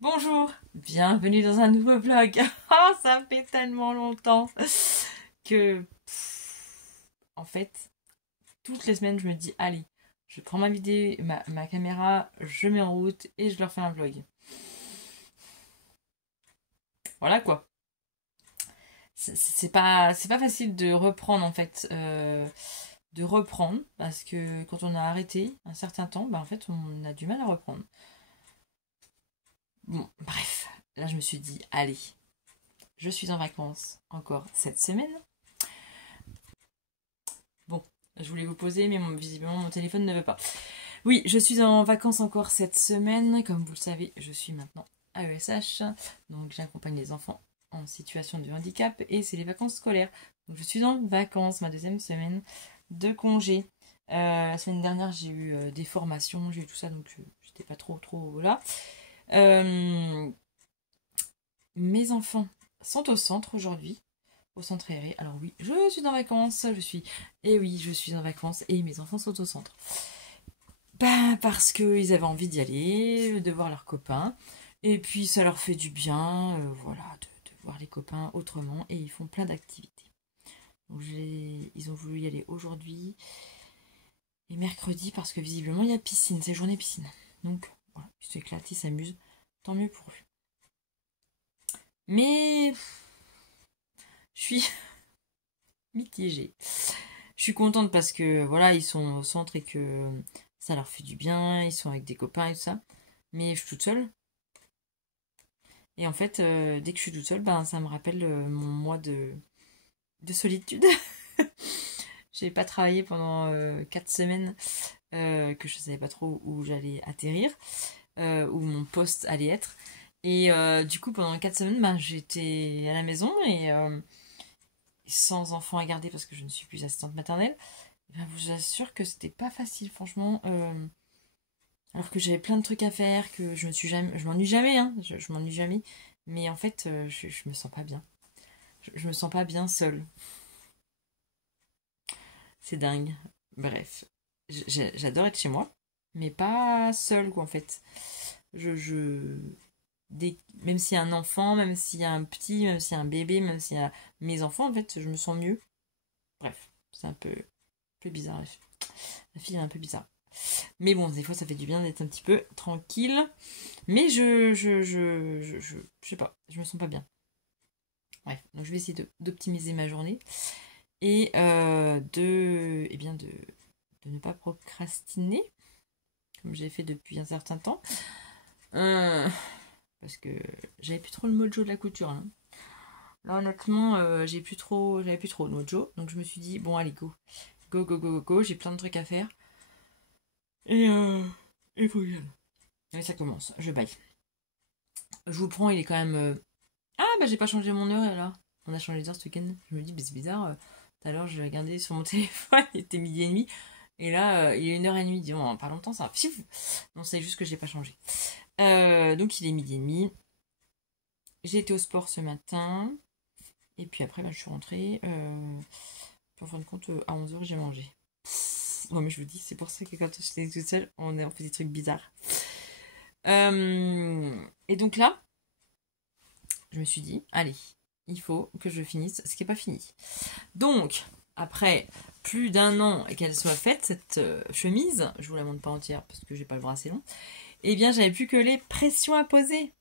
Bonjour, bienvenue dans un nouveau vlog. Oh, ça fait tellement longtemps que, en fait, toutes les semaines, je me dis, allez, je prends ma vidéo, ma caméra, je mets en route et je leur fais un vlog. Voilà quoi. C'est pas facile de reprendre en fait, parce que quand on a arrêté un certain temps, bah en fait, on a du mal à reprendre. Bon, bref, là je me suis dit, allez, je suis en vacances encore cette semaine. Bon, je voulais vous poser, mais visiblement mon téléphone ne veut pas. Oui, je suis en vacances encore cette semaine. Comme vous le savez, je suis maintenant à ESH. Donc j'accompagne les enfants en situation de handicap et c'est les vacances scolaires. Donc je suis en vacances, ma deuxième semaine de congé. La semaine dernière, j'ai eu des formations, j'ai eu tout ça, donc j'étais pas trop là. Mes enfants sont au centre aujourd'hui, au centre aéré. Alors oui, je suis en vacances, et oui, je suis en vacances et mes enfants sont au centre. Bah, parce qu'ils avaient envie d'y aller, de voir leurs copains. Et puis ça leur fait du bien, voilà, de voir les copains autrement. Et ils font plein d'activités. Donc ils ont voulu y aller aujourd'hui et mercredi parce que visiblement il y a piscine, c'est journée piscine. Donc voilà, ils s'éclatent, ils s'amusent. Tant mieux pour eux. Mais je suis mitigée. Je suis contente parce que voilà, ils sont au centre et que ça leur fait du bien, ils sont avec des copains et tout ça. Mais je suis toute seule. Et en fait, dès que je suis toute seule, ben, ça me rappelle mon mois de solitude. J'ai pas travaillé pendant 4 semaines, que je savais pas trop où j'allais atterrir, où mon poste allait être. Et du coup, pendant 4 semaines, ben, j'étais à la maison et sans enfant à garder parce que je ne suis plus assistante maternelle. Ben, je vous assure que c'était pas facile, franchement. Alors que j'avais plein de trucs à faire, que je m'ennuie jamais, hein, je m'ennuie jamais. Mais en fait, je me sens pas bien. Je me sens pas bien seule. C'est dingue. Bref, j'adore être chez moi, mais pas seule, quoi, en fait. Je... Même s'il y a un enfant, même s'il y a un petit, même s'il y a un bébé, même s'il y a mes enfants, en fait, je me sens mieux. Bref, c'est un peu bizarre. La fille est un peu bizarre. Mais bon, des fois, ça fait du bien d'être un petit peu tranquille. Mais je sais pas, je me sens pas bien. Bref, donc je vais essayer d'optimiser ma journée et de ne pas procrastiner, comme j'ai fait depuis un certain temps. Parce que j'avais plus trop le mojo de la couture. Hein. Là, honnêtement, j'avais plus trop le mojo. Donc je me suis dit, bon, allez, go. Go, go, go, go, go. J'ai plein de trucs à faire. Et il faut que j'y aille. Et ça commence, je baille. Je vous prends, il est quand même. Ah, bah j'ai pas changé mon heure là. On a changé d'heure ce week-end. Je me dis, bah, c'est bizarre. Tout à l'heure, j'ai regardé sur mon téléphone, il était midi et demi. Et là, il est 1h30. Disons, pas longtemps, ça. Non, c'est juste que j'ai pas changé. Donc, il est midi et demi. J'ai été au sport ce matin. Et puis après, bah, je suis rentrée. Puis en fin de compte, à 11h, j'ai mangé. Ouais, mais je vous dis, c'est pour ça que quand j'étais toute seule, on fait des trucs bizarres. Et donc là, je me suis dit, allez, il faut que je finisse ce qui n'est pas fini. Donc, après plus d'un an qu'elle soit faite, cette chemise, je vous la montre pas entière parce que j'ai pas le bras assez long, eh bien, j'avais plus que les pressions à poser.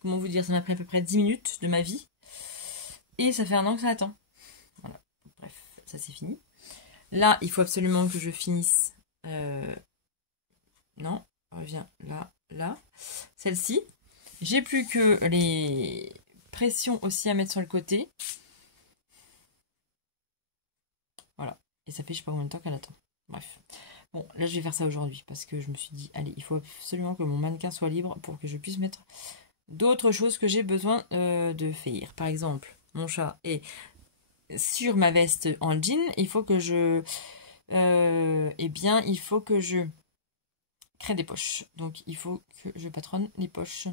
Comment vous dire, ça m'a pris à peu près 10 minutes de ma vie. Et ça fait un an que ça attend. Voilà. Bref, ça c'est fini. Là, il faut absolument que je finisse. Non, reviens là, là. Celle-ci. J'ai plus que les pressions aussi à mettre sur le côté. Voilà. Et ça fait je sais pas combien de temps qu'elle attend. Bref. Bon, là je vais faire ça aujourd'hui parce que je me suis dit, allez, il faut absolument que mon mannequin soit libre pour que je puisse mettre d'autres choses que j'ai besoin de faire. Par exemple, mon chat est sur ma veste en jean. Il faut que je... il faut que je crée des poches. Donc il faut que je patronne les poches.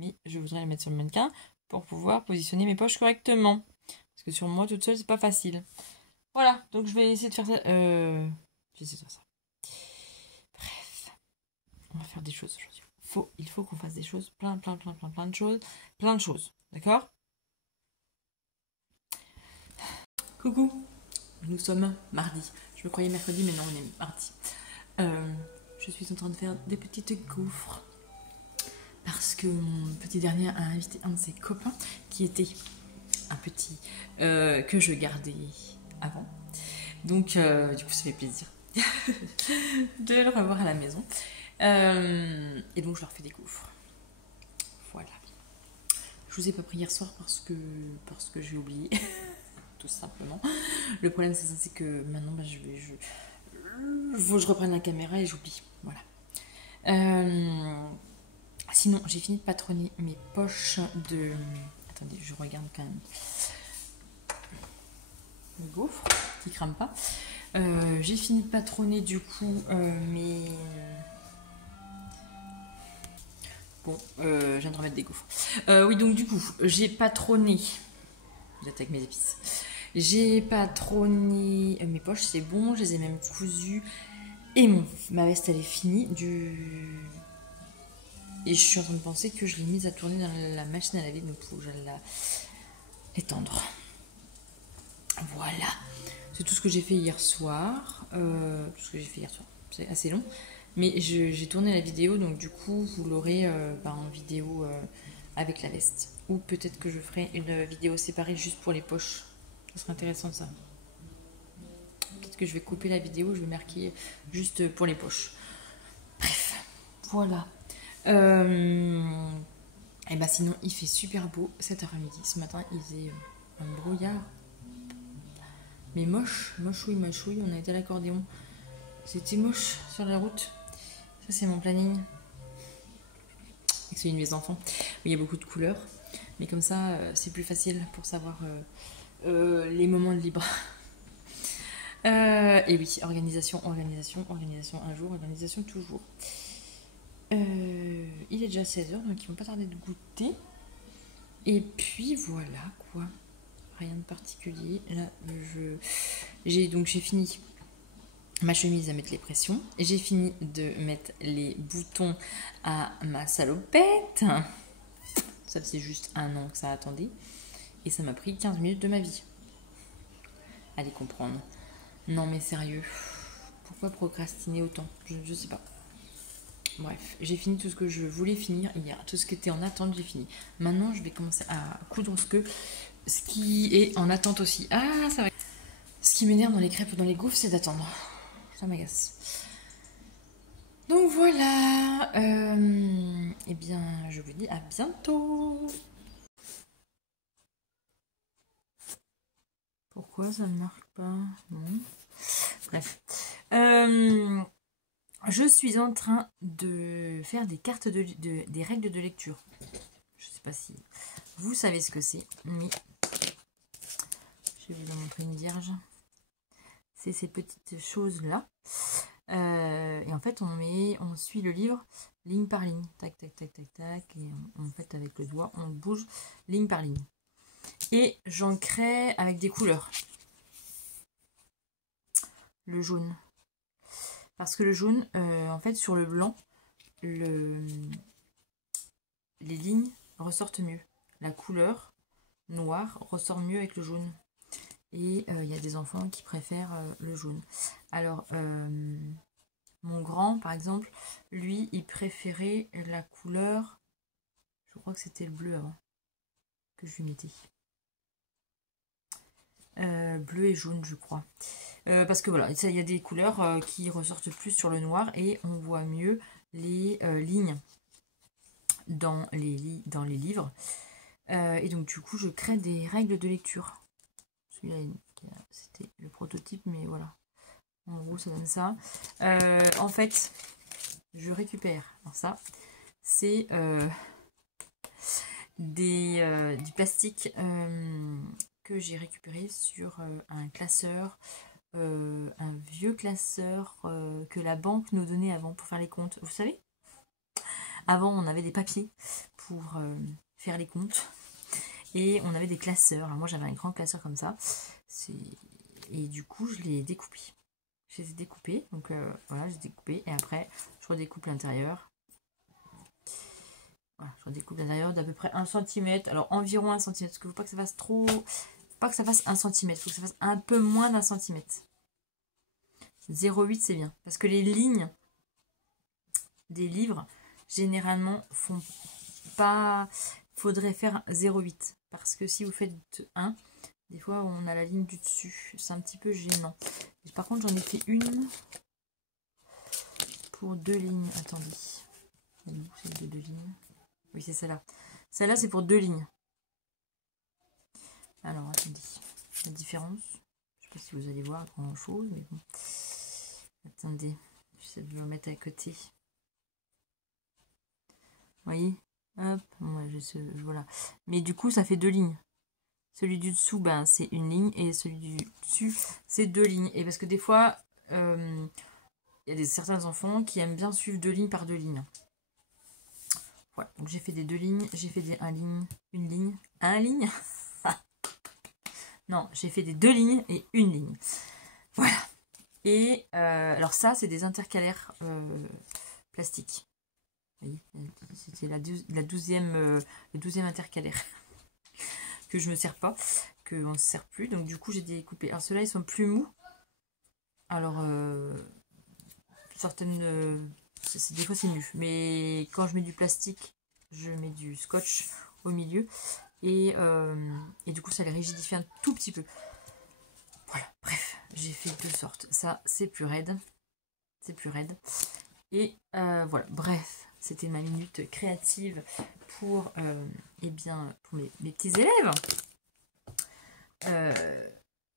Mais je voudrais les mettre sur le mannequin pour pouvoir positionner mes poches correctement. Parce que sur moi toute seule, c'est pas facile. Voilà, donc je vais essayer de faire ça. Je vais essayer de faire ça. Bref, on va faire des choses aujourd'hui. il faut qu'on fasse des choses, plein de choses, d'accord? Coucou, nous sommes mardi. Je me croyais mercredi, mais non, on est mardi. Je suis en train de faire des petites gaufres parce que mon petit dernier a invité un de ses copains qui était un petit que je gardais avant. Donc, du coup, ça fait plaisir de le revoir à la maison. Et donc, je leur fais des gaufres. Voilà. Je vous ai pas pris hier soir parce que j'ai oublié, tout simplement. Le problème, c'est que maintenant, bah, faut que je reprenne la caméra et j'oublie. Voilà. Sinon, j'ai fini de patronner mes poches de... Attendez, je regarde quand même. Le gaufre qui crame pas. J'ai fini de patronner du coup mes... Bon, je viens de remettre des gaufres. Oui, donc du coup, j'ai patronné... Vous êtes avec mes épices. J'ai patronné mes poches, c'est bon. Je les ai même cousues. Et ma veste, elle est finie. Et je suis en train de penser que je l'ai mise à tourner dans la machine à laver. Donc il faut que j'aille la étendre. Voilà. C'est tout ce que j'ai fait hier soir. C'est assez long. Mais j'ai tourné la vidéo, donc du coup, vous l'aurez en vidéo avec la veste. Ou peut-être que je ferai une vidéo séparée juste pour les poches. Ça serait intéressant ça. Peut-être que je vais couper la vidéo, je vais marquer juste pour les poches. Bref, voilà. Et bah sinon, il fait super beau cet après-midi. Ce matin, il faisait un brouillard. Mais mochouille, on a été à l'accordéon. C'était moche sur la route. Ça, c'est mon planning. C'est celui de mes enfants. Il y a beaucoup de couleurs. Mais comme ça, c'est plus facile pour savoir les moments de libre. Et oui, organisation un jour, organisation toujours. Il est déjà 16h, donc ils vont pas tarder de goûter. Et puis voilà quoi. Rien de particulier. Là, j'ai fini ma chemise à mettre les pressions. J'ai fini de mettre les boutons à ma salopette. Ça faisait juste 1 an que ça attendait. Et ça m'a pris 15 minutes de ma vie. Allez comprendre. Non mais sérieux. Pourquoi procrastiner autant? Je sais pas. Bref, j'ai fini tout ce que je voulais finir hier. Tout ce qui était en attente, j'ai fini. Maintenant, je vais commencer à coudre ce qui est en attente aussi. Ah, ça va. Ce qui m'énerve dans les crêpes ou dans les gaufres, c'est d'attendre. Ça m'agace. Donc voilà. Eh bien, je vous dis à bientôt. Pourquoi ça ne marque pas? Non. Bref. Je suis en train de faire des cartes des règles de lecture. Je ne sais pas si vous savez ce que c'est, mais je vais vous en montrer une vierge. C'est ces petites choses-là. Et en fait, on suit le livre ligne par ligne. Tac, tac, tac, tac, tac. Et en fait, avec le doigt, on bouge ligne par ligne. Et j'en crée avec des couleurs. Le jaune. Parce que le jaune, en fait, sur le blanc, les lignes ressortent mieux. La couleur noire ressort mieux avec le jaune. Et il y a des enfants qui préfèrent le jaune. Alors, mon grand, par exemple, lui, il préférait la couleur... Je crois que c'était le bleu avant que je lui mettais. Bleu et jaune, je crois. Parce que voilà, il y a des couleurs qui ressortent plus sur le noir et on voit mieux les lignes dans les livres. Et donc, du coup, je crée des règles de lecture. Celui-là, c'était le prototype, mais voilà. En gros, ça donne ça. En fait, je récupère. Alors ça, c'est du plastique que j'ai récupéré sur un classeur, un vieux classeur que la banque nous donnait avant pour faire les comptes. Vous savez, avant, on avait des papiers pour faire les comptes. Et on avait des classeurs. Alors moi, j'avais un grand classeur comme ça. Et du coup, je l'ai découpé. Je les ai découpés. Donc voilà, j'ai découpé. Et après, je redécoupe l'intérieur. Je redécoupe l'intérieur d'à peu près 1 cm. Alors environ 1 cm. Parce qu'il ne faut pas que ça fasse trop... Pas que ça fasse 1 cm. Il faut que ça fasse un peu moins d'1 cm. 0,8 c'est bien. Parce que les lignes des livres, généralement, font pas... Faudrait faire 0,8. Parce que si vous faites 1, des fois on a la ligne du dessus. C'est un petit peu gênant. Et par contre j'en ai fait une pour 2 lignes. Attendez. Celle de 2 lignes. Oui, c'est celle-là. Celle-là, c'est pour 2 lignes. Alors, attendez. La différence. Je ne sais pas si vous allez voir grand-chose, mais bon. Attendez. J'essaie de me mettre à côté. Vous voyez? Hop. Ouais, voilà. Mais du coup, ça fait 2 lignes. Celui du dessous, ben, c'est une ligne. Et celui du dessus, c'est 2 lignes. Et parce que des fois, il y a certains enfants qui aiment bien suivre 2 lignes par 2 lignes. Voilà, donc j'ai fait des 2 lignes, j'ai fait des 1 ligne, une ligne, 1 ligne. Non, j'ai fait des 2 lignes et 1 ligne. Voilà. Et alors ça, c'est des intercalaires plastiques. Vous voyez, c'était le 12e intercalaire que je me sers pas, qu'on ne se sert plus. Donc du coup, j'ai découpé. Alors ceux-là, ils sont plus mous. Alors, certaines... des fois c'est nu, mais quand je mets du plastique, je mets du scotch au milieu et du coup ça les rigidifie un tout petit peu. Voilà, bref, j'ai fait 2 sortes. Ça c'est plus raide, et voilà, bref, c'était ma minute créative pour pour mes petits élèves.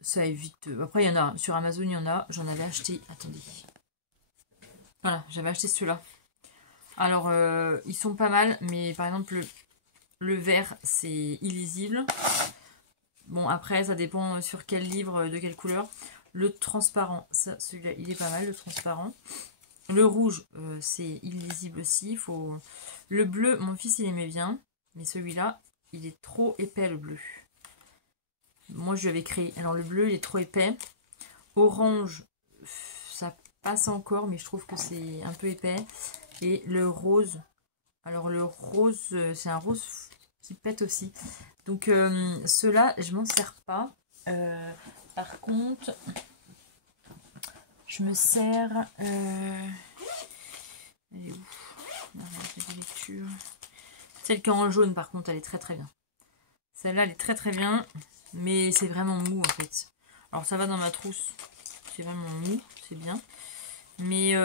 Ça évite. Après il y en a sur Amazon, il y en a, j'en avais acheté. Attendez. Voilà, j'avais acheté ceux-là. Alors, ils sont pas mal, mais par exemple, le vert, c'est illisible. Bon, après, ça dépend sur quel livre, de quelle couleur. Le transparent, celui-là, il est pas mal, le transparent. Le rouge, c'est illisible aussi. Le bleu, mon fils, il aimait bien. Mais celui-là, il est trop épais, le bleu. Moi, je lui avais créé. Alors, le bleu, il est trop épais. Orange, ça passe encore, mais je trouve que c'est un peu épais. Et le rose, alors le rose, c'est un rose qui pète aussi. Donc ceux-là, je m'en sers pas. Par contre, je me sers... elle est où? La lecture. Celle qui est en jaune, par contre, elle est très très bien. Celle-là, elle est très très bien, mais c'est vraiment mou en fait. Alors ça va dans ma trousse, c'est vraiment mou, c'est bien. Mais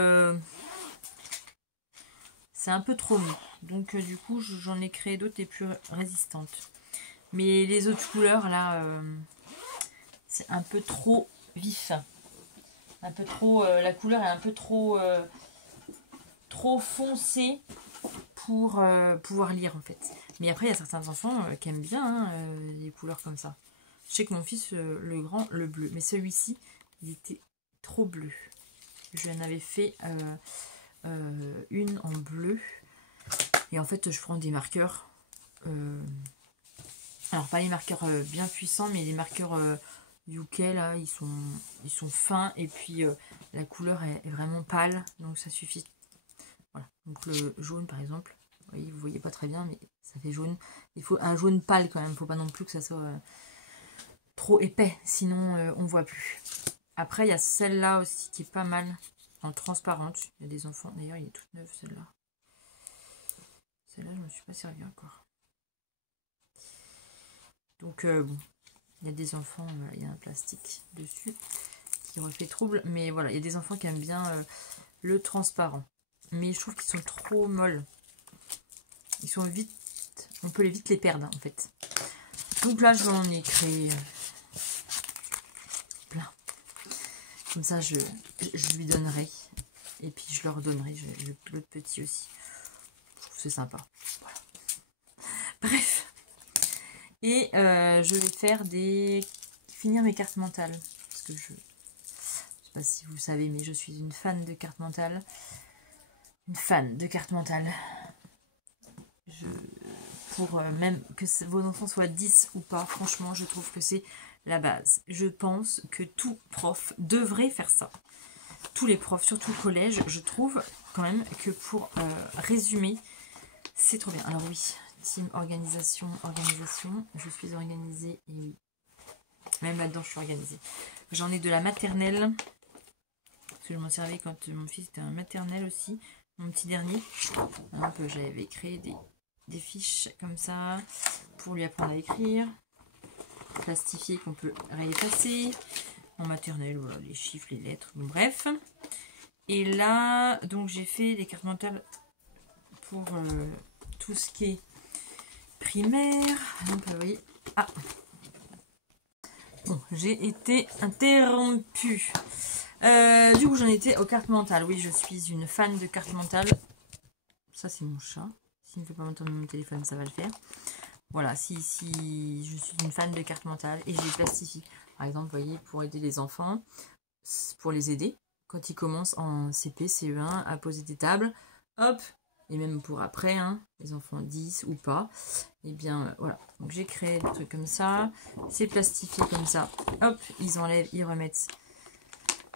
c'est un peu trop mou. Donc du coup, j'en ai créé d'autres et plus résistantes. Mais les autres couleurs, là, c'est un peu trop vif. Un peu trop... la couleur est un peu trop foncée pour pouvoir lire, en fait. Mais après, il y a certains enfants qui aiment bien les couleurs comme ça. Je sais que mon fils, le grand, le bleu. Mais celui-ci, il était trop bleu. Je lui en avais fait une en bleu. Et en fait, je prends des marqueurs. Alors, pas les marqueurs bien puissants, mais les marqueurs UK, là, ils sont fins. Et puis, la couleur est vraiment pâle. Donc, ça suffit. Voilà. Donc, le jaune, par exemple. Oui, vous voyez pas très bien, mais ça fait jaune. Il faut un jaune pâle quand même. Il ne faut pas non plus que ça soit trop épais. Sinon, on ne voit plus. Après, il y a celle-là aussi qui est pas mal. En transparente. Il y a des enfants. D'ailleurs, il est toute neuve, celle-là. Celle-là, je ne me suis pas servie encore. Donc, bon, il y a des enfants, il y a un plastique dessus qui refait trouble. Mais voilà, il y a des enfants qui aiment bien le transparent. Mais je trouve qu'ils sont trop molles. Ils sont vite... On peut vite les perdre, en fait. Donc là, j'en ai créé plein. Comme ça, je lui donnerai. Et puis, je leur donnerai l'autre petit aussi. Je trouve c'est sympa. Voilà. Bref. Et je vais faire finir mes cartes mentales. Parce que je ne sais pas si vous savez, mais je suis une fan de cartes mentales. Une fan de cartes mentales. Pour même que vos enfants soient 10 ou pas, franchement, je trouve que c'est la base. Je pense que tout prof devrait faire ça. Tous les profs, surtout au collège, je trouve quand même que pour résumer, c'est trop bien. Alors oui, team organisation, je suis organisée, et oui. Même là-dedans, je suis organisée. J'en ai de la maternelle, parce que je m'en servais quand mon fils était un maternel aussi, mon petit dernier. Donc j'avais créé des fiches comme ça, pour lui apprendre à écrire, plastifiées qu'on peut réeffacer. En maternelle, voilà, les chiffres, les lettres, bon, bref. Et là, donc j'ai fait des cartes mentales pour tout ce qui est primaire. Donc oui. Ah. Bon, j'ai été interrompue. Du coup, j'en étais aux cartes mentales. Oui, je suis une fan de cartes mentales. Ça, c'est mon chat. S'il ne fait pas m'entendre mon téléphone, ça va le faire. Voilà, si je suis une fan de cartes mentales et je les plastifie. Par exemple, vous voyez, pour aider les enfants, pour les aider, quand ils commencent en CP, CE1 à poser des tables, hop, et même pour après, hein, les enfants 10 ou pas, et bien voilà. Donc j'ai créé des trucs comme ça, c'est plastifié comme ça, hop, ils enlèvent, ils remettent.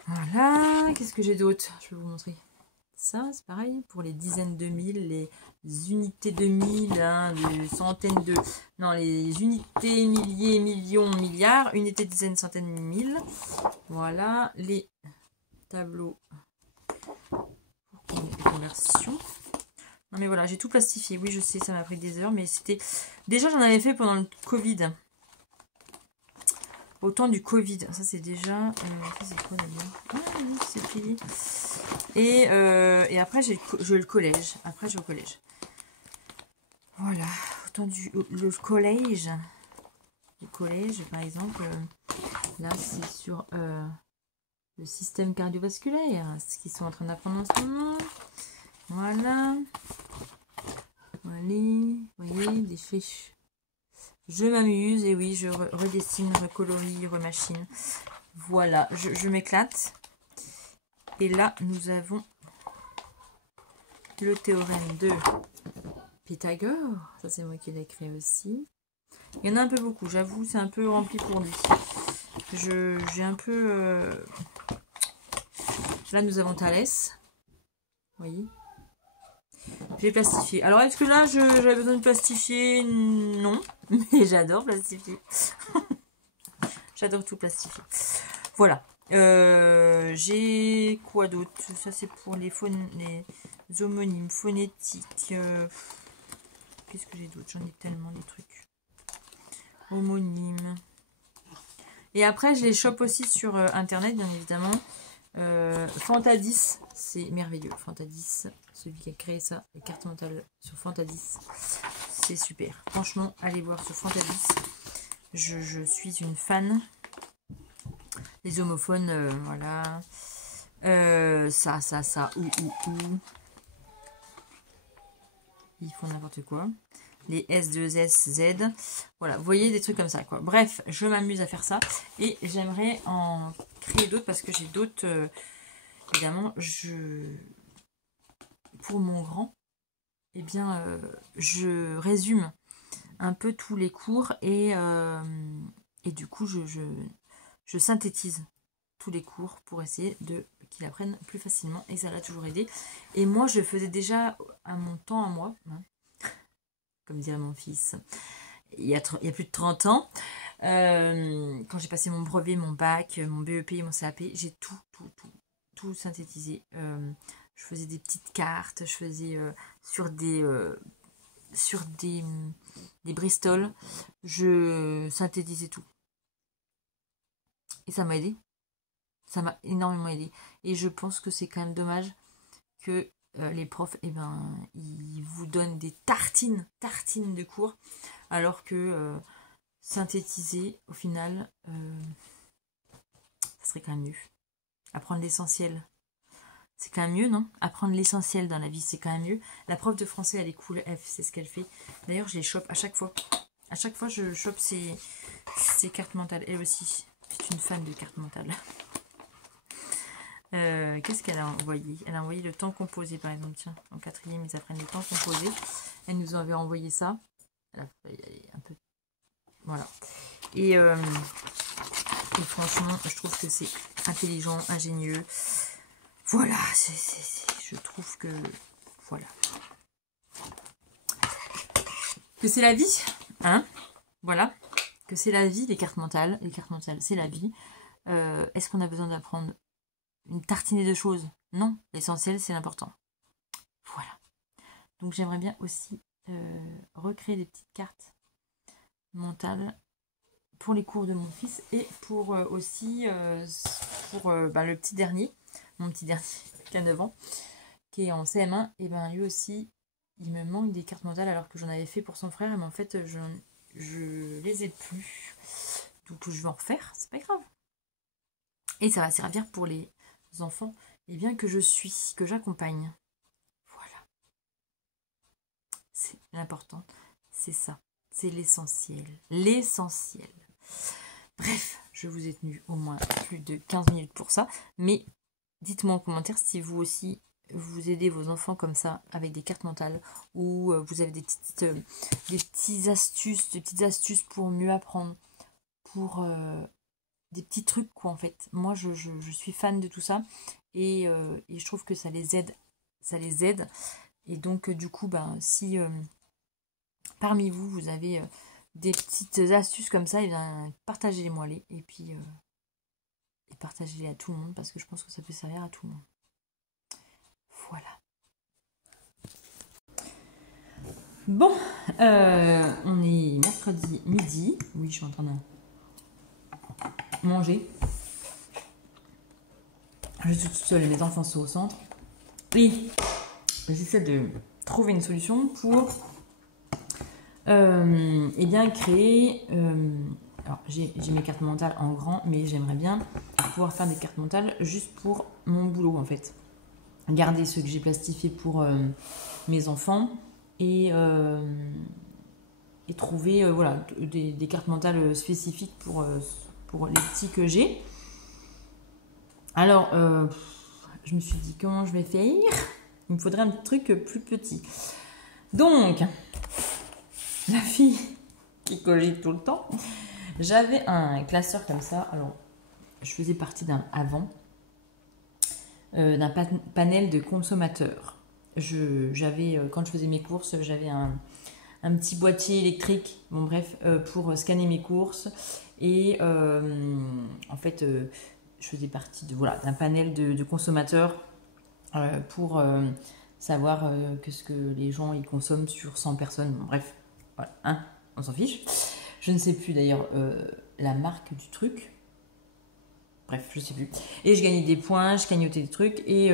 Voilà, qu'est-ce que j'ai d'autre? Je vais vous montrer. Ça, c'est pareil, pour les dizaines de mille, les unités de mille, hein, des centaines de... Non, les unités, milliers, millions, milliards, unités, dizaines, centaines, mille. Voilà, les tableaux pour conversion. Non mais voilà, j'ai tout plastifié. Oui, je sais, ça m'a pris des heures, mais c'était... Déjà, j'en avais fait pendant le Covid. Au temps du Covid. Ça, c'est déjà... ça, c'est quoi d'abord? Ah oui, c'est plié. Et après, j'ai le collège. Après, j'ai au collège. Voilà. Au temps du le collège. Le collège, par exemple. Là, c'est sur le système cardiovasculaire. Ce qu'ils sont en train d'apprendre en ce moment. Voilà. Allez, vous voyez, des fiches. Je m'amuse, et oui, je redessine, recolorie, remachine. Voilà, je m'éclate. Et là, nous avons le théorème de Pythagore. Ça, c'est moi qui l'ai créé aussi. Il y en a un peu beaucoup, j'avoue, c'est un peu rempli pour lui. J'ai un peu... Là, nous avons Thalès. Vous voyez, j'ai plastifié. Alors, est-ce que là, j'avais besoin de plastifier? Non. Mais j'adore plastifier. J'adore tout plastifier. Voilà. J'ai quoi d'autre? Ça, c'est pour les homonymes phonétiques. Qu'est-ce que j'ai d'autre? J'en ai tellement des trucs. Homonymes. Et après, je les chope aussi sur Internet, bien évidemment. Fantadis, c'est merveilleux. Fantadis, celui qui a créé ça, les cartes mentales sur Fantadis, c'est super. Franchement, allez voir sur Fantadis. Je suis une fan. Les homophones, voilà. Ça, ou. Ils font n'importe quoi. Les S2SZ. Voilà, vous voyez, des trucs comme ça, quoi. Bref, je m'amuse à faire ça. Et j'aimerais en créer d'autres parce que j'ai d'autres... évidemment, pour mon grand, eh bien, je résume un peu tous les cours et du coup, je synthétise tous les cours pour essayer qu'il apprenne plus facilement et ça l'a toujours aidé. Et moi, je faisais déjà à mon temps à moi, hein, comme dirait mon fils, il y a plus de 30 ans, quand j'ai passé mon brevet, mon bac, mon BEP, mon CAP, j'ai tout synthétisé. Je faisais des petites cartes, je faisais sur des Bristol, je synthétisais tout. Et ça m'a aidé. Ça m'a énormément aidé. Et je pense que c'est quand même dommage que les profs, eh ben, ils vous donnent des tartines de cours, alors que synthétiser, au final, ça serait quand même mieux. Apprendre l'essentiel, c'est quand même mieux, non? Apprendre l'essentiel dans la vie, c'est quand même mieux. La prof de français, elle est cool, F, c'est ce qu'elle fait. D'ailleurs, je les chope à chaque fois. À chaque fois, je chope ces cartes mentales. Elle aussi, c'est une fan de cartes mentales. Qu'est-ce qu'elle a envoyé? Elle a envoyé le temps composé, par exemple. Tiens, en quatrième, ils apprennent le temps composé. Elle nous avait envoyé ça. Elle a un peu... Voilà. Et franchement, je trouve que c'est intelligent, ingénieux. Voilà, je trouve que... Voilà. que c'est la vie, hein, voilà, que c'est la vie, les cartes mentales, c'est la vie. Est-ce qu'on a besoin d'apprendre une tartinée de choses? Non, l'essentiel c'est l'important. Voilà. Donc j'aimerais bien aussi recréer des petites cartes mentales pour les cours de mon fils et pour aussi pour le petit dernier, mon petit dernier qui a 9 ans, qui est en CM1, et ben lui aussi il me manque des cartes mentales alors que j'en avais fait pour son frère, mais en fait je les ai plus, donc je vais en refaire, c'est pas grave. Et ça va servir pour les enfants que je suis, que j'accompagne. Voilà. C'est l'important, c'est ça, c'est l'essentiel. L'essentiel. Bref, je vous ai tenu au moins plus de 15 minutes pour ça, mais dites-moi en commentaire si vous aussi vous aidez vos enfants comme ça avec des cartes mentales, ou vous avez des petites astuces pour mieux apprendre, pour des petits trucs quoi en fait. Moi je suis fan de tout ça et je trouve que ça les aide, et donc du coup si parmi vous vous avez des petites astuces comme ça, et bien partagez-les-moi et puis partagez-les à tout le monde, parce que je pense que ça peut servir à tout le monde. Voilà. Bon, on est mercredi midi. Oui, je suis en train de manger. Je suis toute seule et mes enfants sont au centre. Et j'essaie de trouver une solution pour créer... alors, j'ai mes cartes mentales en grand, mais j'aimerais bien pouvoir faire des cartes mentales juste pour mon boulot, en fait. Garder ceux que j'ai plastifiés pour mes enfants et trouver voilà, des cartes mentales spécifiques pour les petits que j'ai. Alors, je me suis dit comment je vais faire. Il me faudrait un petit truc plus petit. Donc, la fille qui cogite tout le temps, j'avais un classeur comme ça. Alors, je faisais partie d'un panel de consommateurs. J'avais, quand je faisais mes courses, j'avais un petit boîtier électrique, bon bref, pour scanner mes courses. Et en fait, je faisais partie d'un panel de consommateurs pour savoir ce que les gens ils consomment sur 100 personnes. Bon, bref, voilà, hein, on s'en fiche. Je ne sais plus d'ailleurs la marque du truc. Bref, je sais plus. Et je gagnais des points, je cagnotais des trucs et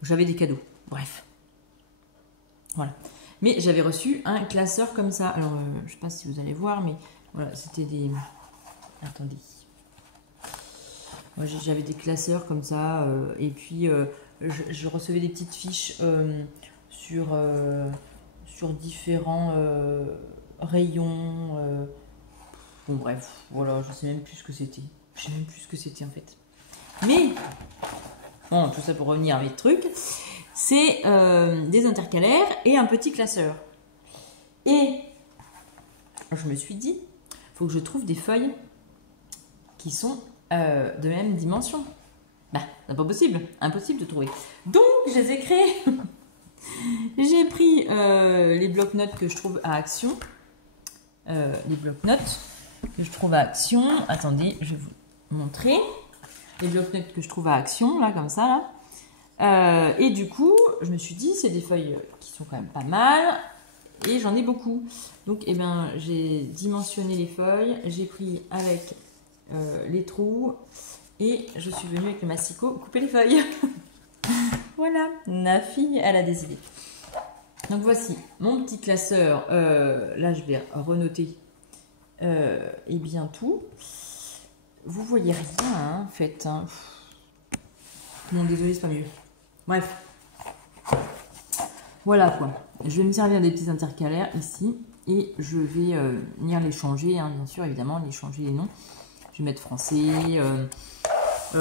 j'avais des cadeaux. Bref. Voilà. Mais j'avais reçu un classeur comme ça. Alors, je sais pas si vous allez voir, mais voilà, c'était des... Attendez. Moi, j'avais des classeurs comme ça. Et puis, je recevais des petites fiches sur différents rayons. Bon, bref. Voilà, je sais même plus ce que c'était. Je sais même plus ce que c'était en fait. Mais, bon, tout ça pour revenir à mes trucs, c'est des intercalaires et un petit classeur. Et je me suis dit, il faut que je trouve des feuilles qui sont de même dimension. Bah, c'est pas possible, impossible de trouver. Donc, je les ai créées. J'ai pris les blocs-notes que je trouve à Action. Les blocs-notes que je trouve à Action. Attendez, je vais vous montrer les blocs-notes que je trouve à Action, là, comme ça, là. Et du coup, je me suis dit, c'est des feuilles qui sont quand même pas mal, et j'en ai beaucoup. Donc, eh ben, j'ai dimensionné les feuilles, j'ai pris avec les trous, et je suis venue avec le massicot couper les feuilles. Voilà, ma fille, elle a des idées. Donc, voici mon petit classeur. Là, je vais renoter et bien tout. Vous voyez rien, hein, en fait. Hein. Bon, désolé, c'est pas mieux. Bref. Voilà quoi. Je vais me servir des petits intercalaires ici. Et je vais venir les changer, hein, bien sûr, évidemment, les changer les noms. Je vais mettre français, tout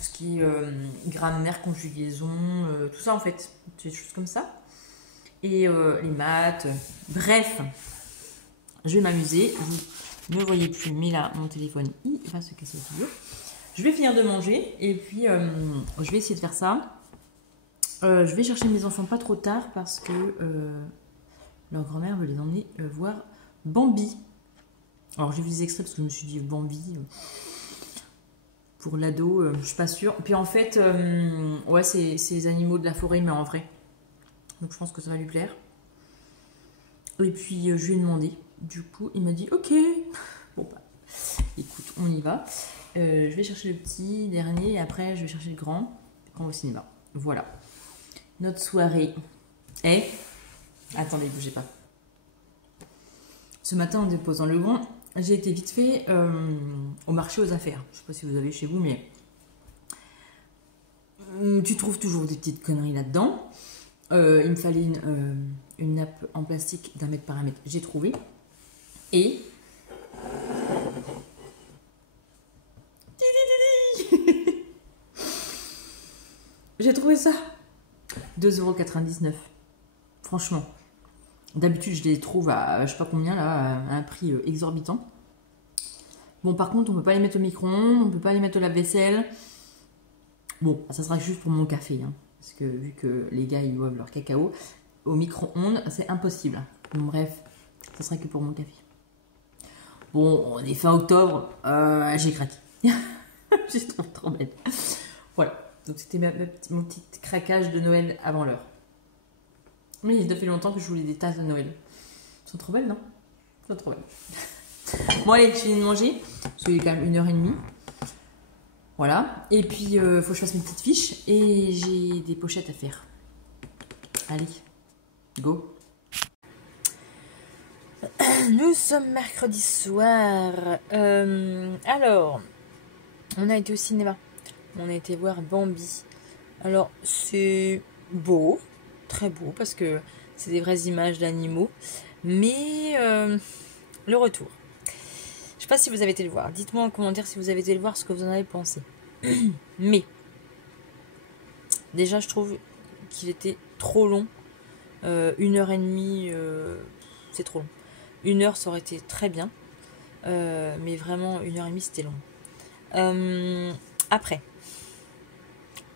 ce qui est grammaire, conjugaison, tout ça en fait. Des choses comme ça. Et les maths. Bref. Je vais m'amuser. Vous ne voyez plus, mais là, mon téléphone, il va se casser le tuyau. Je vais finir de manger et puis je vais essayer de faire ça. Je vais chercher mes enfants pas trop tard parce que leur grand-mère veut les emmener voir Bambi. Alors j'ai vu des extraits parce que je me suis dit Bambi pour l'ado, je suis pas sûre. Puis en fait, ouais, c'est les animaux de la forêt, mais en vrai. Donc je pense que ça va lui plaire. Et puis je lui ai demandé. Du coup, il m'a dit ok. Bon bah, écoute, on y va. Je vais chercher le petit dernier et après je vais chercher le grand. On va au cinéma. Voilà. Notre soirée est. Attendez, bougez pas. Ce matin, en déposant le grand, j'ai été vite fait au marché aux affaires. Je sais pas si vous avez chez vous, mais tu trouves toujours des petites conneries là-dedans. Il me fallait une nappe en plastique d'1 mètre par 1 mètre. J'ai trouvé. Et j'ai trouvé ça 2,99 €. Franchement. D'habitude, je les trouve à je sais pas combien, là, à un prix exorbitant. Bon, par contre, on peut pas les mettre au micro-ondes, on peut pas les mettre au lave-vaisselle. Bon, ça sera juste pour mon café, hein, parce que vu que les gars, ils boivent leur cacao, au micro-ondes, c'est impossible. Bon, bref, ça sera que pour mon café. Bon, on est fin octobre, j'ai craqué. Je trouve trop belle. Voilà, donc c'était mon petit craquage de Noël avant l'heure. Mais il a fait longtemps que je voulais des tasses de Noël. Elles sont trop belles, non? Elles sont trop belles. Bon, allez, je finis de manger, parce qu'il est quand même 1h30. Voilà. Et puis, il faut que je fasse mes petites fiches. Et j'ai des pochettes à faire. Allez, go. Nous sommes mercredi soir. Alors, on a été au cinéma. On a été voir Bambi. Alors, c'est beau. Très beau, parce que c'est des vraies images d'animaux. Mais, le retour. Je sais pas si vous avez été le voir. Dites-moi en commentaire si vous avez été le voir, ce que vous en avez pensé. Mais, déjà, je trouve qu'il était trop long. 1h30, c'est trop long. 1h, ça aurait été très bien. Mais vraiment, 1h30, c'était long. Après,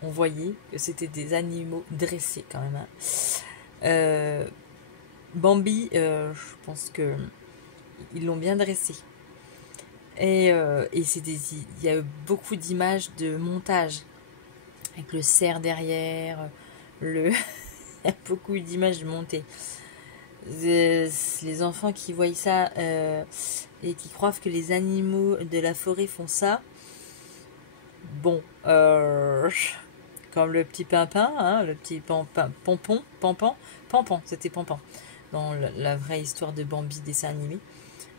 on voyait que c'était des animaux dressés quand même. Hein. Bambi, je pense que ils l'ont bien dressé. Et il y a eu beaucoup d'images de montage avec le cerf derrière, il y a beaucoup d'images montées. Les enfants qui voient ça et qui croient que les animaux de la forêt font ça, bon, comme le petit pimpin, hein, le petit Pampan, c'était Pampan dans la vraie histoire de Bambi dessin animé.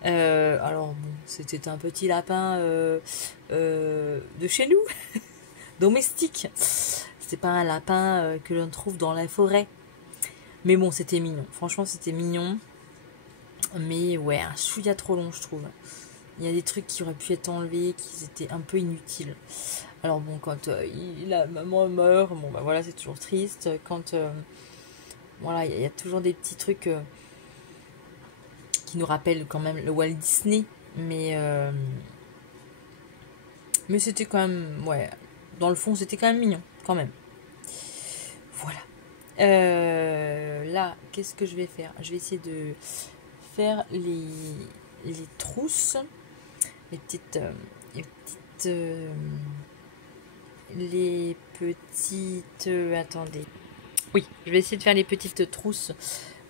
Alors bon, c'était un petit lapin de chez nous, domestique. C'était pas un lapin que l'on trouve dans la forêt. Mais bon, c'était mignon. Franchement, c'était mignon. Mais ouais, un chouïa trop long, je trouve. Il y a des trucs qui auraient pu être enlevés, qui étaient un peu inutiles. Alors bon, quand la maman meurt, bon bah voilà, c'est toujours triste. Quand voilà, il y a toujours des petits trucs qui nous rappellent quand même le Walt Disney. Mais c'était quand même, ouais, dans le fond, c'était quand même mignon, quand même. Voilà. Là, qu'est-ce que je vais faire? Je vais essayer de faire les trousses, les petites attendez. Oui, je vais essayer de faire les petites trousses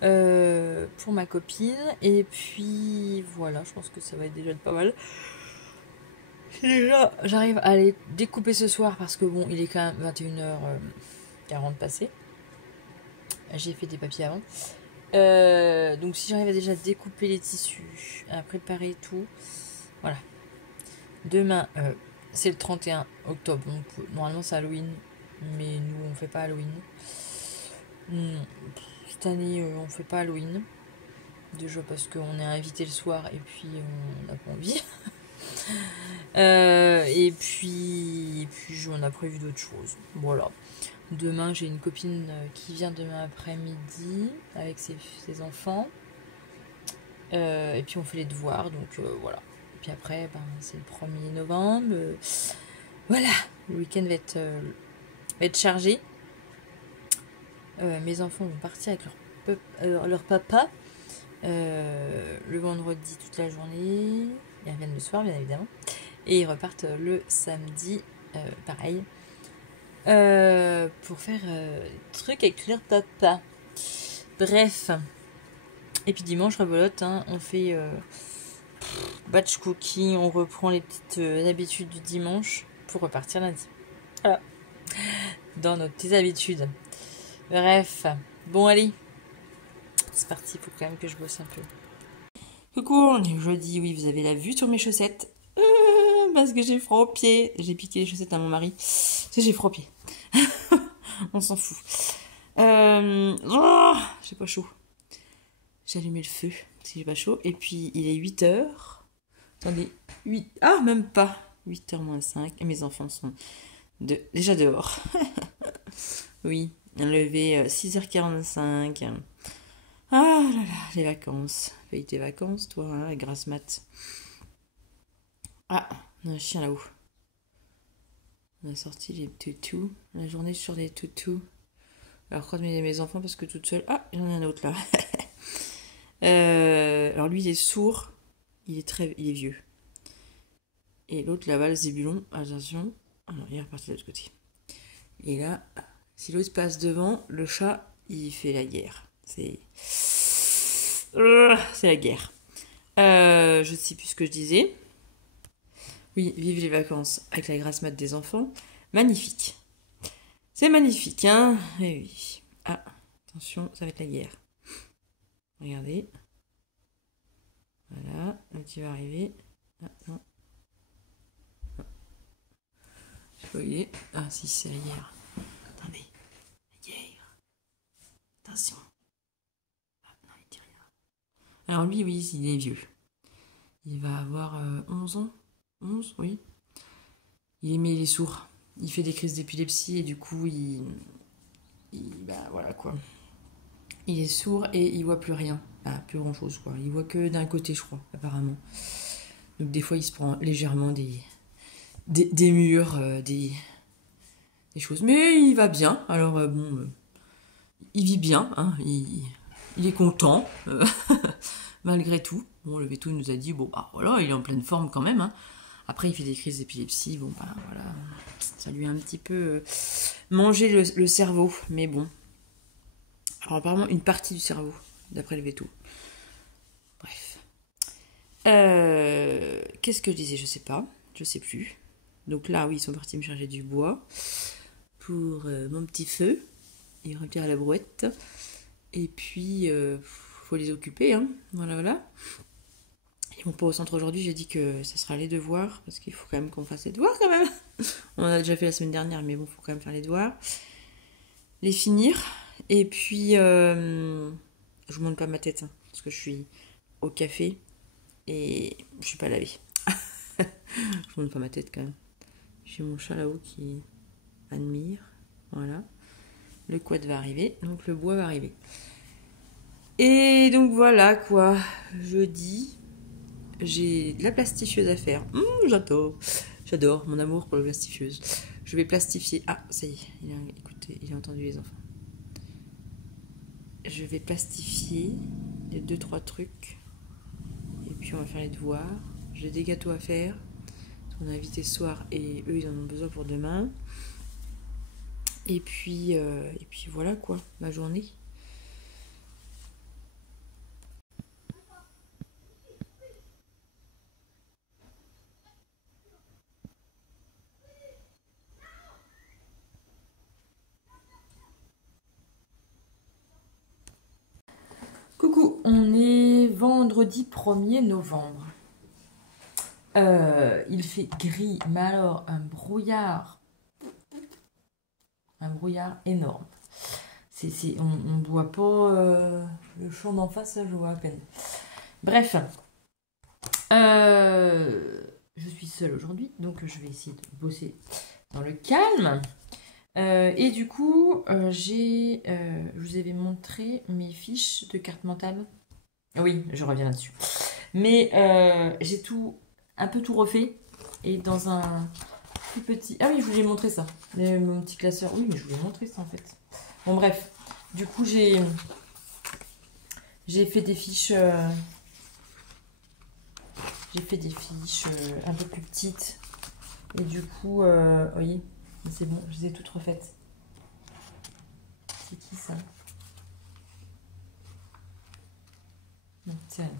pour ma copine. Et puis voilà, je pense que ça va être déjà pas mal. Si déjà j'arrive à les découper ce soir, parce que bon, il est quand même 21h40 passé. J'ai fait des papiers avant. Donc si j'arrive à déjà découper les tissus, à préparer tout, voilà. Demain, c'est le 31 octobre, donc normalement c'est Halloween, mais nous on fait pas Halloween. Cette année on fait pas Halloween, déjà parce qu'on est invité le soir et puis on n'a pas envie. Et puis on a prévu d'autres choses, voilà. Demain, j'ai une copine qui vient demain après-midi avec ses enfants. Et puis on fait les devoirs, donc voilà. Puis après, c'est le 1er novembre. Voilà, le week-end va être chargé. Mes enfants vont partir avec leur papa. Le vendredi toute la journée. Ils reviennent le soir, bien évidemment. Et ils repartent le samedi, pareil. Pour faire des trucs avec leur papa. Bref. Et puis dimanche, rebelote, hein, on fait batch cooking, on reprend les petites habitudes du dimanche pour repartir lundi. Voilà. Dans nos petites habitudes. Bref. Bon, allez. C'est parti, il faut quand même que je bosse un peu. Coucou, on est jeudi, oui, vous avez la vue sur mes chaussettes. Parce que j'ai froid aux pieds. J'ai piqué les chaussettes à mon mari. C'est j'ai froid aux pieds. On s'en fout. J'ai pas chaud. J'ai allumé le feu parce que j'ai pas chaud. Et puis il est 8h. Attendez, 8. Ah, même pas. 8h moins 5. Et mes enfants sont déjà dehors. Oui, levé 6h45. Ah là là, les vacances. Paye tes vacances, toi, hein, grasse mat. Ah, on a un chien là-haut. On a sorti les toutous. La journée sur les toutous. Alors, croise mes enfants parce que toute seule. Ah, il y en a un autre là. Alors, lui, il est sourd. Il est vieux. Et l'autre là-bas, le zébulon. Attention. Ah non, il est reparti de l'autre côté. Et là, si l'autre passe devant, le chat, il fait la guerre. C'est la guerre. Je ne sais plus ce que je disais. Oui, vive les vacances avec la grasse mat des enfants. Magnifique. C'est magnifique, hein? Eh oui. Ah, attention, ça va être la guerre. Regardez. Voilà, le petit va arriver. Ah, non. Ah. Je sais pas où il est. Ah, si, c'est la guerre. Attendez. La guerre. Attention. Ah, non, il dit rien. Alors lui, oui, il est vieux. Il va avoir 11 ans. 11, oui. Il est sourd. Il fait des crises d'épilepsie et du coup, bah voilà quoi. Il est sourd et il voit plus rien. Ah, plus grand chose quoi. Il voit que d'un côté, je crois, apparemment. Donc des fois, il se prend légèrement des murs, des choses. Mais il va bien. Alors bon, il vit bien. Hein. Il est content. Malgré tout. Bon, le veto nous a dit, bon, bah voilà, il est en pleine forme quand même. Hein. Après, il fait des crises d'épilepsie. Bon, bah voilà. Ça lui a un petit peu mangé le cerveau. Mais bon. Alors, apparemment, une partie du cerveau, d'après le veto. Bref. Qu'est-ce que je disais? Je sais pas. Je sais plus. Donc là, oui, ils sont partis me charger du bois pour mon petit feu. Et remplir la brouette. Et puis, faut les occuper. Hein. Voilà, voilà. Ils vont pas au centre aujourd'hui, j'ai dit que ça sera les devoirs, parce qu'il faut quand même qu'on fasse les devoirs quand même. On en a déjà fait la semaine dernière, mais bon, faut quand même faire les devoirs. Les finir. Et puis, je vous montre pas ma tête, hein, parce que je suis au café et je suis pas lavée. Je vous montre pas ma tête quand même. J'ai mon chat là-haut qui admire. Voilà. Le quad va arriver, donc le bois va arriver. Et donc voilà quoi, jeudi. J'ai de la plastifieuse à faire. J'adore mon amour pour la plastifieuse. Je vais plastifier. Ah, ça y est, écoutez, il a entendu les enfants. Je vais plastifier les 2-3 trucs. Et puis on va faire les devoirs. J'ai des gâteaux à faire. On a invité ce soir et eux ils en ont besoin pour demain. Et puis voilà quoi, ma journée. Coucou, on est vendredi 1er novembre. Il fait gris, mais alors un brouillard énorme. On ne voit pas le champ d'en face, je vois à peine. Bref, je suis seule aujourd'hui, donc je vais essayer de bosser dans le calme. Et du coup, je vous avais montré mes fiches de carte mentale. Oui, je reviens là-dessus. Mais j'ai un peu tout refait. Et dans un plus petit... Ah oui, je voulais montrer ça. Mon petit classeur. Oui, mais je voulais montrer ça en fait. Bon, bref. Du coup, j'ai J'ai fait des fiches... J'ai fait des fiches un peu plus petites. Et du coup, vous voyez, c'est bon, je les ai toutes refaites. C'est qui ça? Non, c'est rien.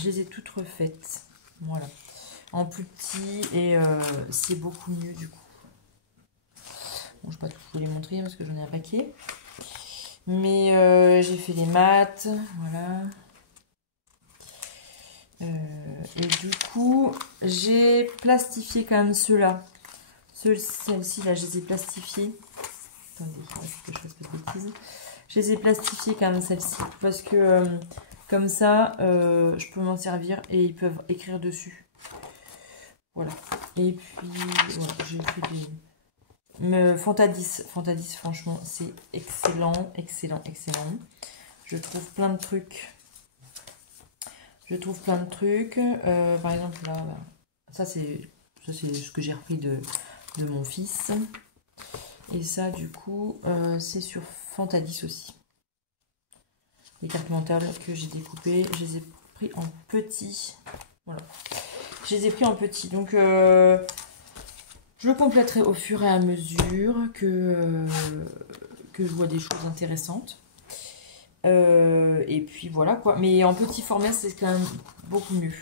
Je les ai toutes refaites. Voilà. En plus petit et c'est beaucoup mieux du coup. Bon, je ne vais pas tout vous les montrer parce que j'en ai un paquet. Mais j'ai fait les maths. Voilà. Et du coup, j'ai plastifié quand même ceux-là. Celles-ci, là, je les ai plastifiées. Attendez, que je fasse pas de bêtises. Je les ai plastifiées quand même, celles-ci. Parce que, comme ça, je peux m'en servir et ils peuvent écrire dessus. Voilà. Et puis, voilà, j'ai fait des... Fantadis, franchement, c'est excellent, excellent, excellent. Je trouve plein de trucs. Par exemple, là, ça c'est ce que j'ai repris de mon fils. Et ça, du coup, c'est sur Fantadis aussi. Les cartes mentales que j'ai découpées, je les ai pris en petits. Voilà. Je les ai pris en petits. Donc, je compléterai au fur et à mesure que je vois des choses intéressantes. Et puis voilà quoi. Mais en petit format, c'est quand même beaucoup mieux.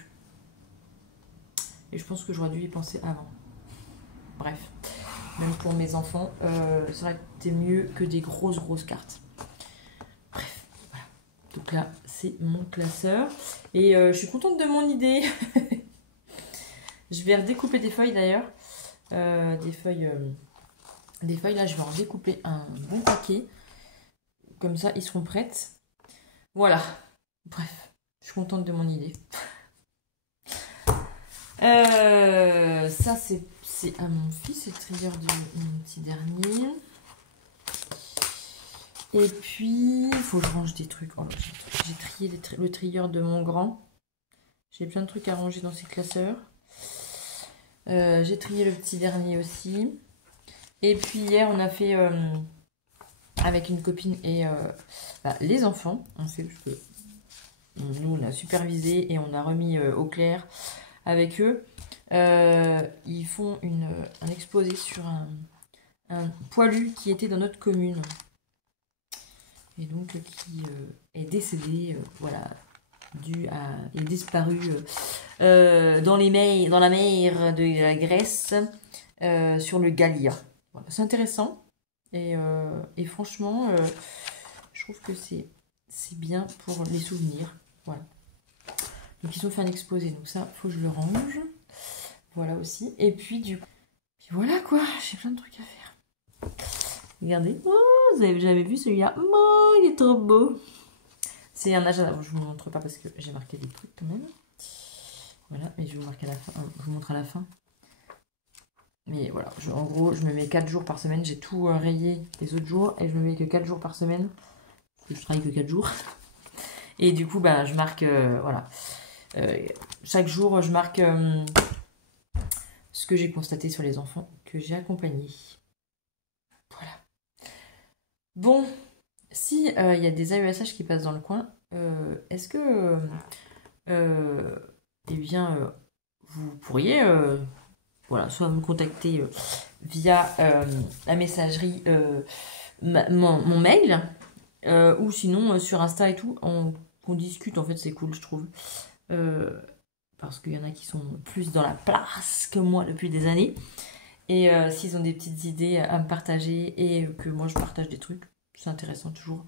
Et je pense que j'aurais dû y penser avant. Bref. Même pour mes enfants, ça aurait été mieux que des grosses cartes. Bref, voilà. Donc là, c'est mon classeur. Et je suis contente de mon idée. Je vais redécouper des feuilles d'ailleurs. Des feuilles, là, je vais en découper un bon paquet. Comme ça, ils seront prêtes. Voilà. Bref, je suis contente de mon idée. Ça, c'est à mon fils, c'est le trieur de mon petit dernier. Et puis, il faut que je range des trucs. Oh, j'ai trié le trieur de mon grand. J'ai plein de trucs à ranger dans ces classeurs. J'ai trié le petit dernier aussi. Et puis hier, on a fait avec une copine et les enfants. On sait que nous, on a supervisé et on a remis au clair avec eux. Ils font un exposé sur un poilu qui était dans notre commune. Et donc qui est décédé, voilà, il est disparu dans la mer de la Grèce, sur le Gallia. Voilà, c'est intéressant et franchement, je trouve que c'est bien pour les souvenirs. Voilà. Donc ils ont fait un exposé, donc ça, faut que je le range. Voilà aussi. Et puis voilà quoi, j'ai plein de trucs à faire. Regardez, oh, vous avez jamais vu celui-là? Oh, il est trop beau. C'est un agenda. Bon, je vous montre pas parce que j'ai marqué des trucs quand même. Voilà, mais je vais vous marquer à la fin. Je vous montre à la fin. Mais voilà, en gros, je me mets 4 jours par semaine. J'ai tout rayé les autres jours et je me mets que 4 jours par semaine. Parce que je travaille que 4 jours. Et du coup, je marque, voilà. Chaque jour, je marque ce que j'ai constaté sur les enfants que j'ai accompagnés. Voilà. Bon, si y a des AESH qui passent dans le coin, est-ce que eh bien, vous pourriez voilà, soit me contacter via la messagerie, mon mail, ou sinon sur Insta et tout, qu'on discute, en fait c'est cool je trouve. Parce qu'il y en a qui sont plus dans la place que moi depuis des années. Et s'ils ont des petites idées à me partager et que moi je partage des trucs, c'est intéressant toujours.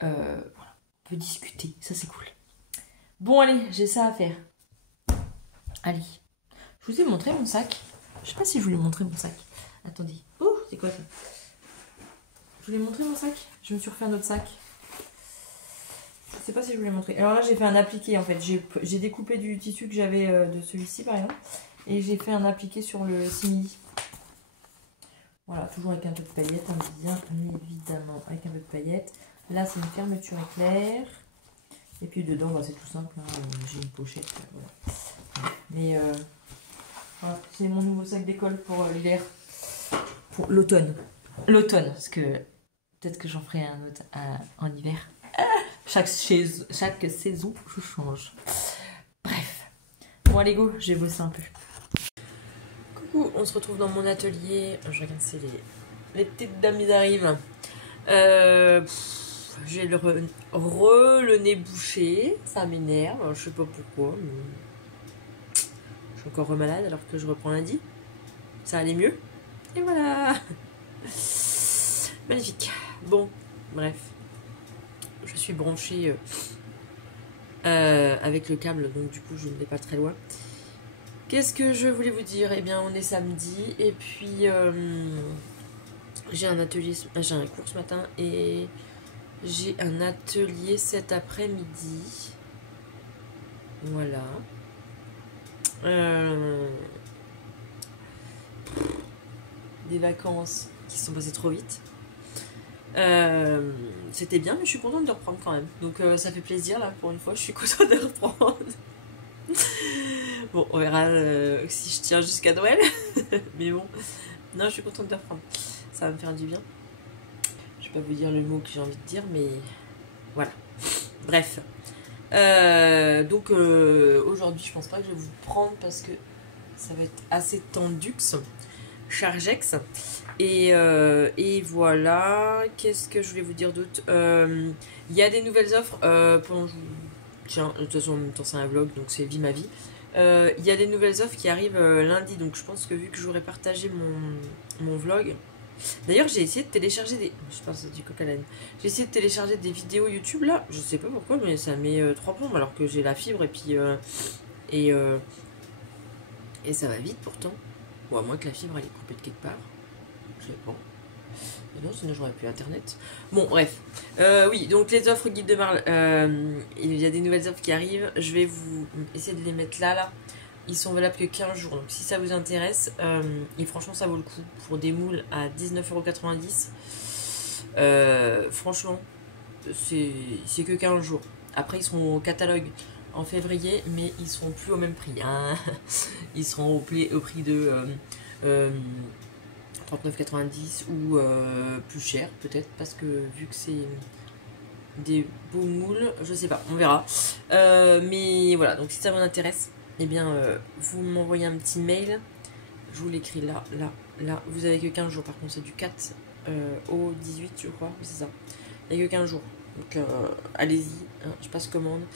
Voilà, on peut discuter, ça c'est cool. Bon allez, j'ai ça à faire. Allez, je vous ai montré mon sac. Je sais pas si je vous l'ai montré mon sac. Attendez. Oh, c'est quoi ça? Je vous l'ai montré mon sac? Je me suis refait un autre sac. Je sais pas si je vous l'ai montré. Alors là, j'ai fait un appliqué en fait. J'ai découpé du tissu que j'avais de celui-ci par exemple. Et j'ai fait un appliqué sur le simili. Voilà, toujours avec un peu de paillettes, hein, bien évidemment, avec un peu de paillettes. Là, c'est une fermeture éclair. Et puis dedans, c'est tout simple. Hein, j'ai une pochette. Voilà. Mais voilà, c'est mon nouveau sac d'école pour l'hiver. Pour l'automne. L'automne, parce que peut-être que j'en ferai un autre en hiver. Ah, Chaque saison, je change. Bref. Bon, allez, go, j'ai bossé un peu. Coucou, on se retrouve dans mon atelier. Je regarde, c'est les petites dames, ils arrivent. J'ai le nez bouché. Ça m'énerve. Je sais pas pourquoi. Mais... je suis encore malade alors que je reprends lundi. Ça allait mieux. Et voilà. Magnifique. Bon, bref. Je suis branchée avec le câble, donc du coup je ne vais pas très loin. Qu'est-ce que je voulais vous dire? Eh bien, on est samedi et puis j'ai un atelier, j'ai un cours ce matin et j'ai un atelier cet après-midi. Voilà. Des vacances qui se sont passées trop vite. C'était bien, mais je suis contente de reprendre quand même. Donc ça fait plaisir là, pour une fois, je suis contente de reprendre. Bon, on verra si je tiens jusqu'à Noël. Mais bon, non, je suis contente de reprendre. Ça va me faire du bien. Je vais pas vous dire le mot que j'ai envie de dire, mais voilà. Bref. Donc aujourd'hui, je pense pas que je vais vous prendre parce que ça va être assez tendux. Chargex. Et voilà. Qu'est-ce que je voulais vous dire d'autre? Il y a des nouvelles offres. Tiens, de toute façon, en même temps, c'est un vlog, donc c'est vie ma vie. Il y a des nouvelles offres qui arrivent lundi, donc je pense que vu que j'aurais partagé mon vlog. D'ailleurs, j'ai essayé de télécharger des. Je pense que c'est du coq à l'âne. J'ai essayé de télécharger des vidéos YouTube là. Je sais pas pourquoi, mais ça met 3 plombes alors que j'ai la fibre et puis. Et ça va vite pourtant. Bon, à moins que la fibre elle est coupée de quelque part. Je sais pas. Mais non, sinon j'aurais pu internet. Bon, bref. Oui, donc les offres guide de Marle. Il y a des nouvelles offres qui arrivent. Je vais vous essayer de les mettre là. Ils sont valables que 15 jours. Donc si ça vous intéresse, et franchement ça vaut le coup. Pour des moules à 19,90 €. Franchement, c'est que 15 jours. Après ils seront au catalogue en février, mais ils seront plus au même prix. Hein. Ils seront au prix de 39,90 ou plus cher peut-être, parce que vu que c'est des beaux moules, je sais pas, on verra. Mais voilà, donc si ça vous intéresse, eh bien vous m'envoyez un petit mail. Je vous l'écris là. Vous avez que 15 jours, par contre c'est du 4 au 18 je crois, c'est ça. Il n'y a que 15 jours. Donc allez-y, hein, je passe commande.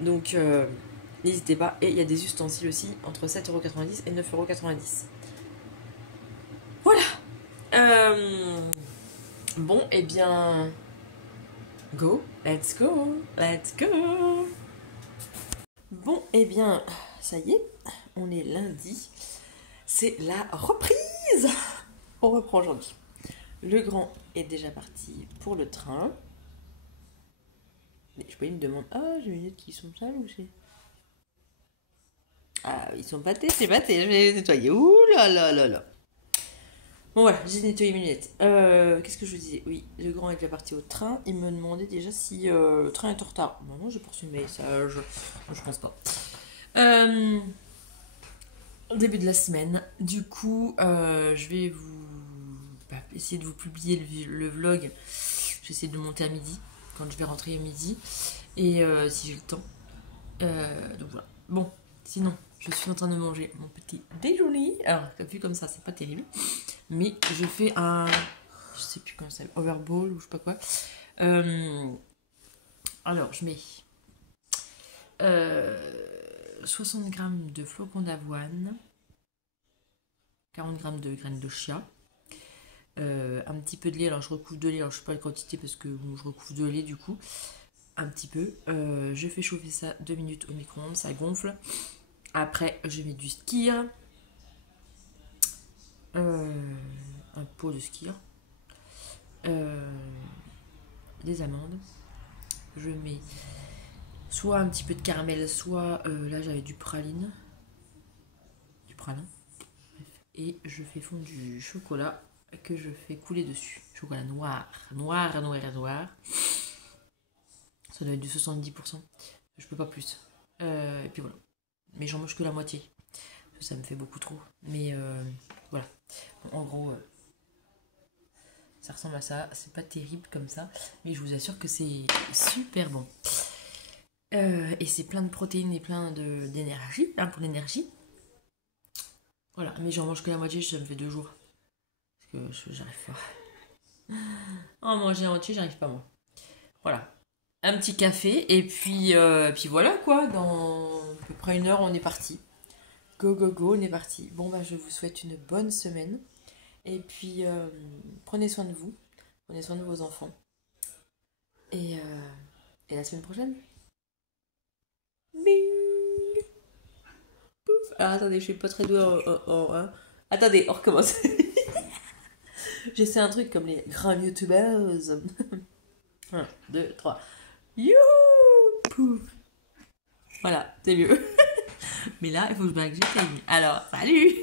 Donc n'hésitez pas. Et il y a des ustensiles aussi entre 7,90 € et 9,90 €. Voilà. Bon, et bien... go. Let's go. Bon, et bien, ça y est, on est lundi. C'est la reprise. On reprend aujourd'hui. Le grand est déjà parti pour le train. Mais je peux me demander, ah, j'ai une qui sont sales ou c'est... Ah, ils sont pâtés, c'est pâté, je vais les nettoyer. Ouh là là là là. Bon voilà, j'ai nettoyé mes lunettes. Qu'est-ce que je vous disais? Oui, le grand est déjà parti au train. Il me demandait déjà si le train est en retard. Non, j'ai poursu le message. Je pense pas. Au début de la semaine. Du coup, je vais essayer de vous publier le vlog. J'essaie de le monter à midi, quand je vais rentrer à midi. Et si j'ai le temps. Donc voilà. Bon, sinon, je suis en train de manger mon petit déjeuner. Alors, vu comme ça, c'est pas terrible. Mais je fais un... je sais plus comment ça s'appelle. Overbowl ou je sais pas quoi. Alors, je mets 60 g de flocons d'avoine. 40 g de graines de chia. Un petit peu de lait. Alors, je recouvre de lait. Alors, je sais pas la quantité parce que bon, je recouvre de lait du coup. Un petit peu. Je fais chauffer ça 2 minutes au micro-ondes. Ça gonfle. Après, je mets du skyr. Un pot de skyr. Des amandes. Je mets soit un petit peu de caramel, soit là j'avais du praline. Du pralin. Et je fais fondre du chocolat que je fais couler dessus. Chocolat noir. Noir. Ça doit être du 70%. Je peux pas plus. Et puis voilà. Mais j'en mange que la moitié. Ça me fait beaucoup trop. Mais voilà. En gros, Ça ressemble à ça. C'est pas terrible comme ça. Mais je vous assure que c'est super bon. Et c'est plein de protéines et plein d'énergie. Hein, pour l'énergie. Voilà. Mais j'en mange que la moitié. Ça me fait 2 jours. Parce que j'arrive pas. En manger la moitié, j'arrive pas moi. Voilà. Un petit café. Puis voilà quoi. Dans à peu près 1 heure, on est parti. Go, go, go, on est parti. Bon, bah, je vous souhaite une bonne semaine. Et puis, prenez soin de vous. Prenez soin de vos enfants. Et, euh, et la semaine prochaine. Bing. Pouf. Alors, attendez, je suis pas très douée hein. Attendez, on recommence. J'essaie un truc comme les grands youtubers. 1, 2, 3. Youhou. Pouf. Voilà, c'est mieux. Mais là, il faut que je blague. Alors, salut.